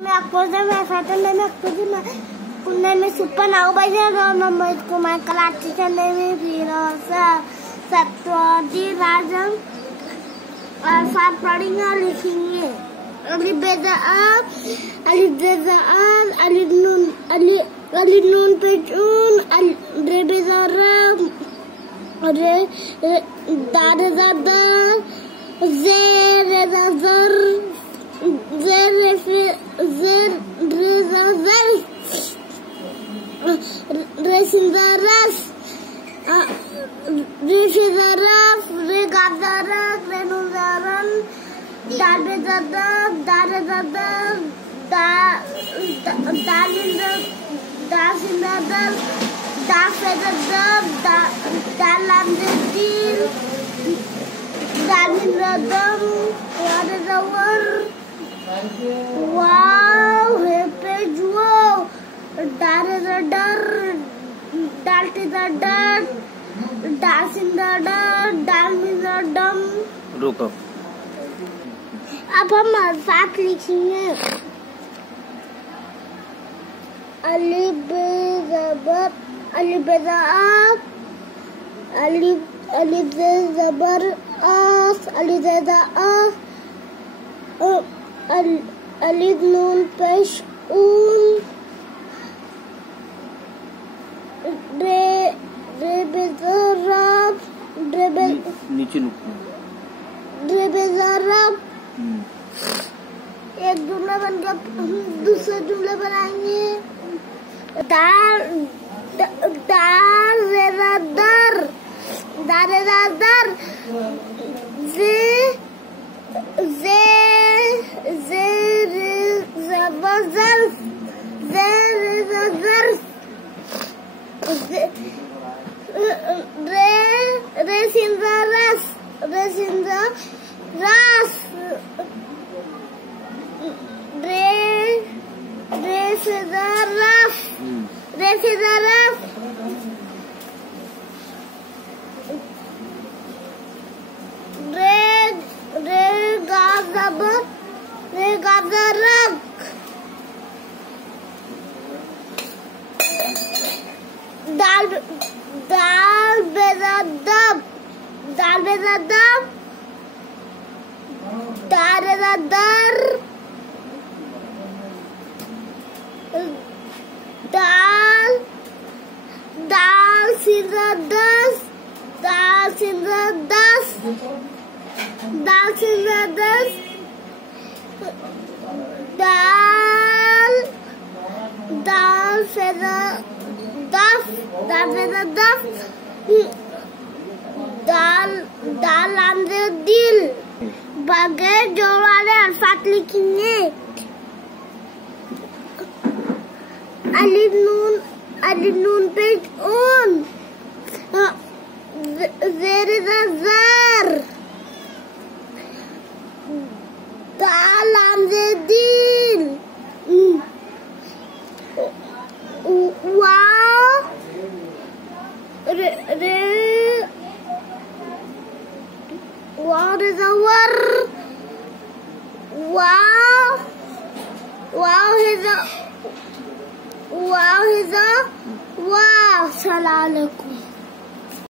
Me acordei, me fatando me acordei, quando me super não vai jogar na noite com uma clássica nem me virou सत्वा दी राजन सात पढ़ेंगे लिखेंगे अली बेदा अली बेदा अली नून पे चून रे बेदा रे दारे दादा ज़ेर दाज़र ज़ेर रे दाज़र रे सिंदारस Rishizaraf, Regadara, Renuzaran, Dadadada, Dadadada, Dalinda, Dasindada, Dafedada, Dalandil, Dalindadam, what is the word? Wow, page wow, Dadadadar, Daltidadar. Dance in the डर डांस इन द डम रुको अब हम साथ लिखेंगे अलिफ बे ज़बर अलिफ बे ज़ाब अलिफ बे ज़बर आस अलिफ बे ज़ाब अलिफ नून पेश ऊन नीचे एक जुमला बनकर दूसरा जुमला बनाएंगे दाल दाल रेदार दारेदार जे जे जे जबरदर जे रेदार Resindaras, Resindaras, Resindaras, Resindaras, Regazabat, Regazarak. Dal bezadab dal bezadab daradar dal sindadas dal sindadas dal sindadas dal feda daf दाल आंदे दिल बगैर जोड़ वाले अल्फाज लिखेंगे अलिफ नून पे ऊन ज़ेर ज़र दाल आंदे दिल What is the word? Wow, Salam alaikum.